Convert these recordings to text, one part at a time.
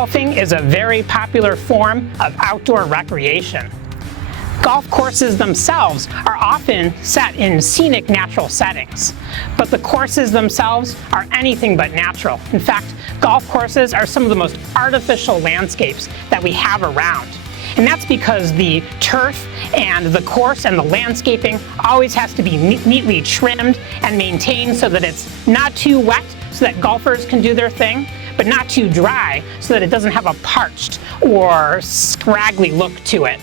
Golfing is a very popular form of outdoor recreation. Golf courses themselves are often set in scenic natural settings, but the courses themselves are anything but natural. In fact, golf courses are some of the most artificial landscapes that we have around. And that's because the turf and the course and the landscaping always has to be neatly trimmed and maintained so that it's not too wet so that golfers can do their thing, but not too dry so that it doesn't have a parched or scraggly look to it.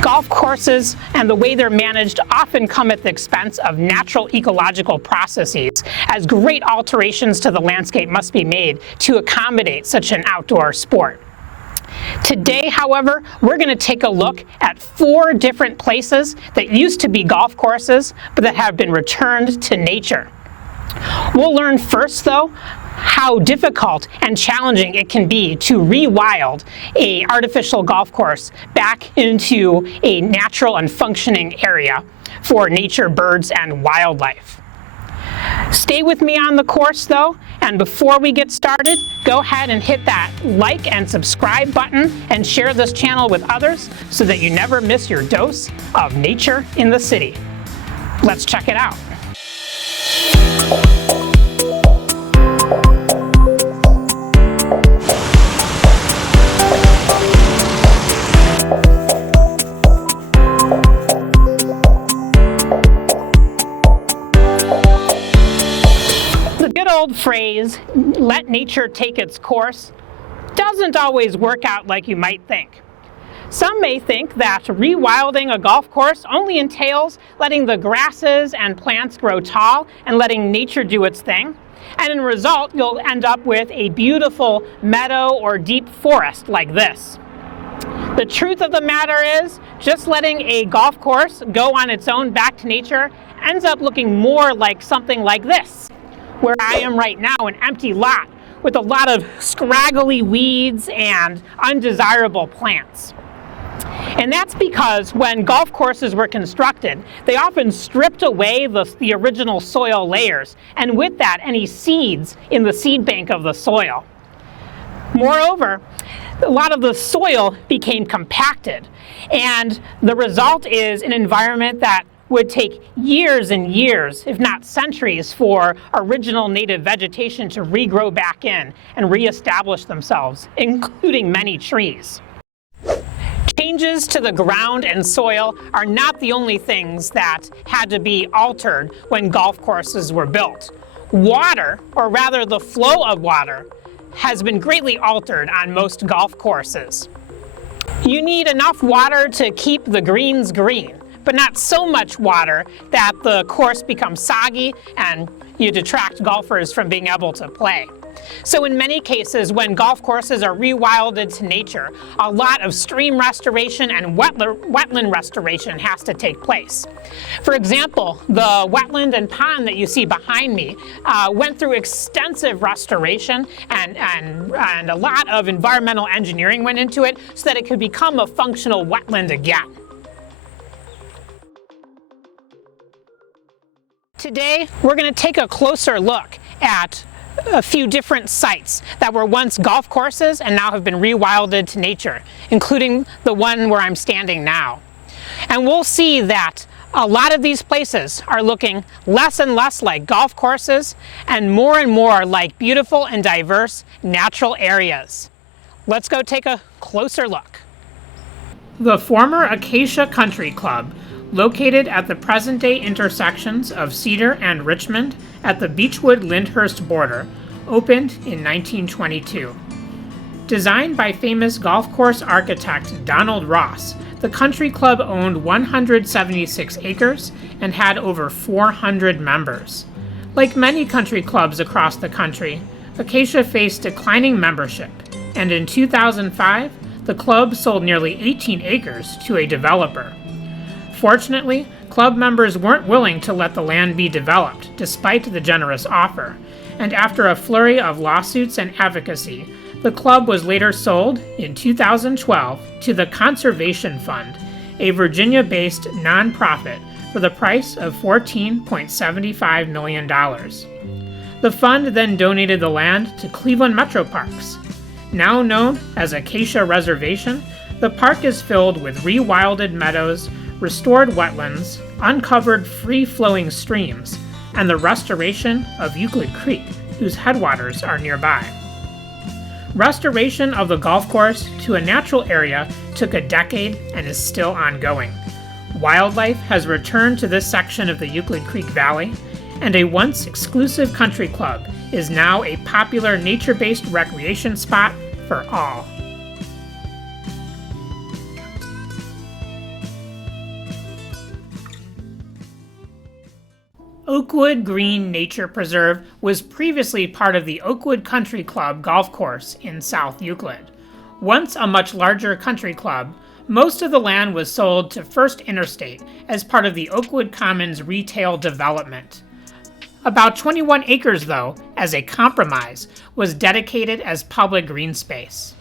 Golf courses and the way they're managed often come at the expense of natural ecological processes, as great alterations to the landscape must be made to accommodate such an outdoor sport. Today, however, we're going to take a look at 4 different places that used to be golf courses, but that have been returned to nature. We'll learn first, though, how difficult and challenging it can be to rewild an artificial golf course back into a natural and functioning area for nature, birds, and wildlife. Stay with me on the course, though, and before we get started, go ahead and hit that like and subscribe button and share this channel with others so that you never miss your dose of nature in the city. Let's check it out. Old phrase, let nature take its course, doesn't always work out like you might think. Some may think that rewilding a golf course only entails letting the grasses and plants grow tall and letting nature do its thing, and in result you'll end up with a beautiful meadow or deep forest like this. The truth of the matter is, just letting a golf course go on its own back to nature ends up looking more like something like this, where I am right now, an empty lot with a lot of scraggly weeds and undesirable plants. And that's because when golf courses were constructed, they often stripped away the original soil layers, and with that, any seeds in the seed bank of the soil. Moreover, a lot of the soil became compacted, and the result is an environment that would take years and years, if not centuries, for original native vegetation to regrow back in and reestablish themselves, including many trees. Changes to the ground and soil are not the only things that had to be altered when golf courses were built. Water, or rather the flow of water, has been greatly altered on most golf courses. You need enough water to keep the greens green, but not so much water that the course becomes soggy and you detract golfers from being able to play. So in many cases, when golf courses are rewilded to nature, a lot of stream restoration and wetland restoration has to take place. For example, the wetland and pond that you see behind me went through extensive restoration and a lot of environmental engineering went into it so that it could become a functional wetland again. Today, we're going to take a closer look at a few different sites that were once golf courses and now have been rewilded to nature, including the one where I'm standing now. And we'll see that a lot of these places are looking less and less like golf courses and more like beautiful and diverse natural areas. Let's go take a closer look. The former Acacia Country Club, located at the present-day intersections of Cedar and Richmond at the Beechwood-Lyndhurst border, opened in 1922. Designed by famous golf course architect Donald Ross, the country club owned 176 acres and had over 400 members. Like many country clubs across the country, Acacia faced declining membership, and in 2005, the club sold nearly 18 acres to a developer. Fortunately, club members weren't willing to let the land be developed, despite the generous offer, and after a flurry of lawsuits and advocacy, the club was later sold in 2012 to the Conservation Fund, a Virginia-based nonprofit, for the price of $14.75 million. The fund then donated the land to Cleveland Metro Parks. Now known as Acacia Reservation, the park is filled with rewilded meadows, restored wetlands, uncovered free-flowing streams, and the restoration of Euclid Creek, whose headwaters are nearby. Restoration of the golf course to a natural area took a decade and is still ongoing. Wildlife has returned to this section of the Euclid Creek Valley, and a once exclusive country club is now a popular nature-based recreation spot for all. Oakwood Green Nature Preserve was previously part of the Oakwood Country Club golf course in South Euclid. Once a much larger country club, most of the land was sold to First Interstate as part of the Oakwood Commons retail development. About 21 acres, though, as a compromise, was dedicated as public green space.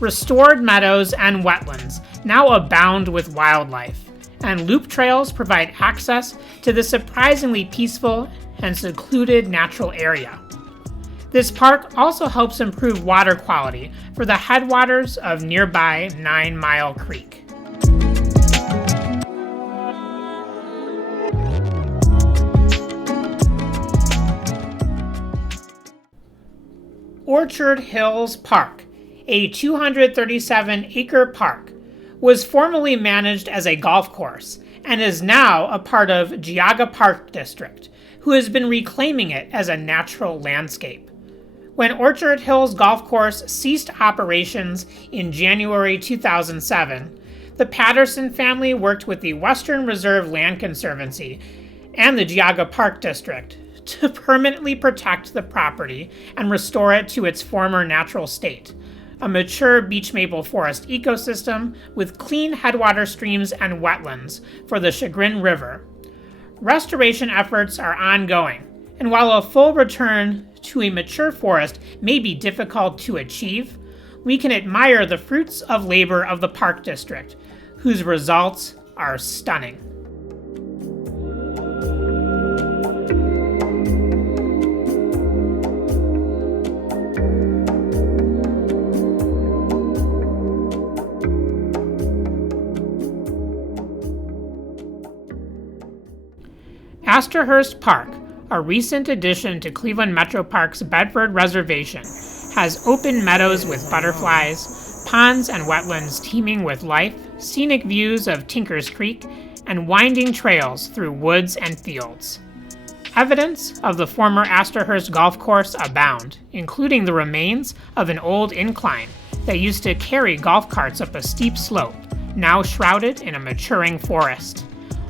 Restored meadows and wetlands now abound with wildlife, and loop trails provide access to the surprisingly peaceful and secluded natural area. This park also helps improve water quality for the headwaters of nearby 9 Mile Creek. Orchard Hills Park, a 237-acre park, was formerly managed as a golf course and is now a part of Geauga Park District, who has been reclaiming it as a natural landscape. When Orchard Hills Golf Course ceased operations in January 2007, the Patterson family worked with the Western Reserve Land Conservancy and the Geauga Park District to permanently protect the property and restore it to its former natural state, a mature beech maple forest ecosystem with clean headwater streams and wetlands for the Chagrin River. Restoration efforts are ongoing, and while a full return to a mature forest may be difficult to achieve, we can admire the fruits of labor of the Park District, whose results are stunning. Astorhurst Park, a recent addition to Cleveland Metro Park's Bedford Reservation, has open meadows with butterflies, ponds and wetlands teeming with life, scenic views of Tinker's Creek, and winding trails through woods and fields. Evidence of the former Astorhurst golf course abound, including the remains of an old incline that used to carry golf carts up a steep slope, now shrouded in a maturing forest.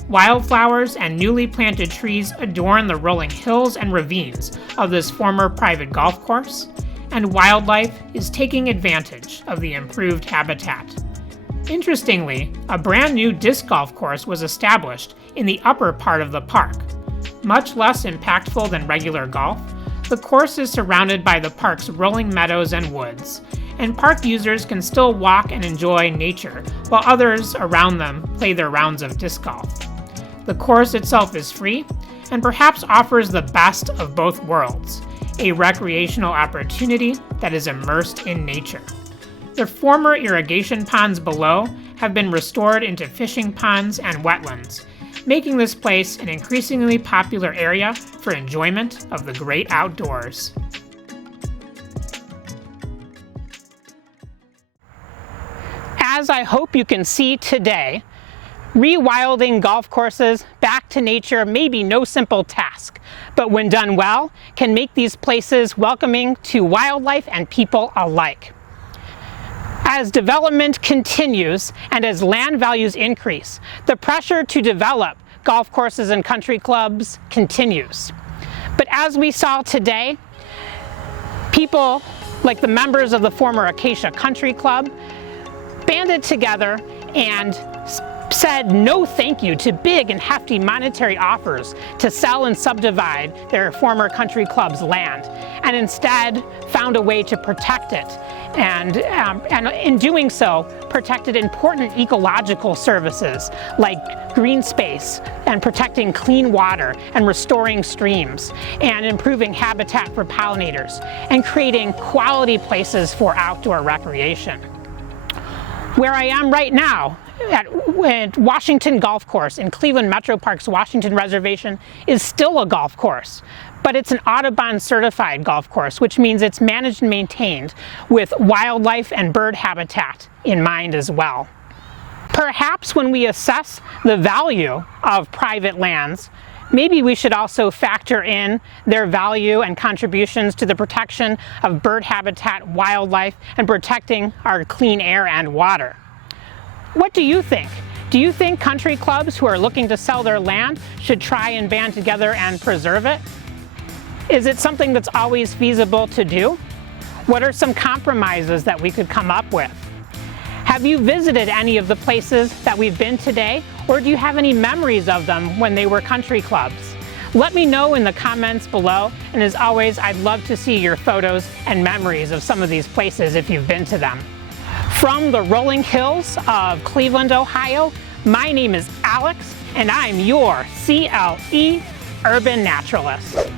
Wildflowers and newly planted trees adorn the rolling hills and ravines of this former private golf course, and wildlife is taking advantage of the improved habitat. Interestingly, a brand new disc golf course was established in the upper part of the park. Much less impactful than regular golf, the course is surrounded by the park's rolling meadows and woods, and park users can still walk and enjoy nature while others around them play their rounds of disc golf. The course itself is free and perhaps offers the best of both worlds, a recreational opportunity that is immersed in nature. The former irrigation ponds below have been restored into fishing ponds and wetlands, making this place an increasingly popular area for enjoyment of the great outdoors. As I hope you can see today, rewilding golf courses back to nature may be no simple task, but when done well, can make these places welcoming to wildlife and people alike. As development continues and as land values increase, the pressure to develop golf courses and country clubs continues. But as we saw today, people like the members of the former Acacia Country Club banded together and said no thank you to big and hefty monetary offers to sell and subdivide their former country club's land, and instead found a way to protect it, and in doing so protected important ecological services like green space and protecting clean water and restoring streams and improving habitat for pollinators and creating quality places for outdoor recreation. Where I am right now at Washington Golf Course in Cleveland Metro Park's Washington Reservation is still a golf course, but it's an Audubon certified golf course, which means it's managed and maintained with wildlife and bird habitat in mind as well. Perhaps when we assess the value of private lands, maybe we should also factor in their value and contributions to the protection of bird habitat, wildlife, and protecting our clean air and water. What do you think? Do you think country clubs who are looking to sell their land should try and band together and preserve it? Is it something that's always feasible to do? What are some compromises that we could come up with? Have you visited any of the places that we've been today, or do you have any memories of them when they were country clubs? Let me know in the comments below, and as always, I'd love to see your photos and memories of some of these places if you've been to them. From the rolling hills of Cleveland, Ohio, my name is Alex, and I'm your CLE Urban Naturalist.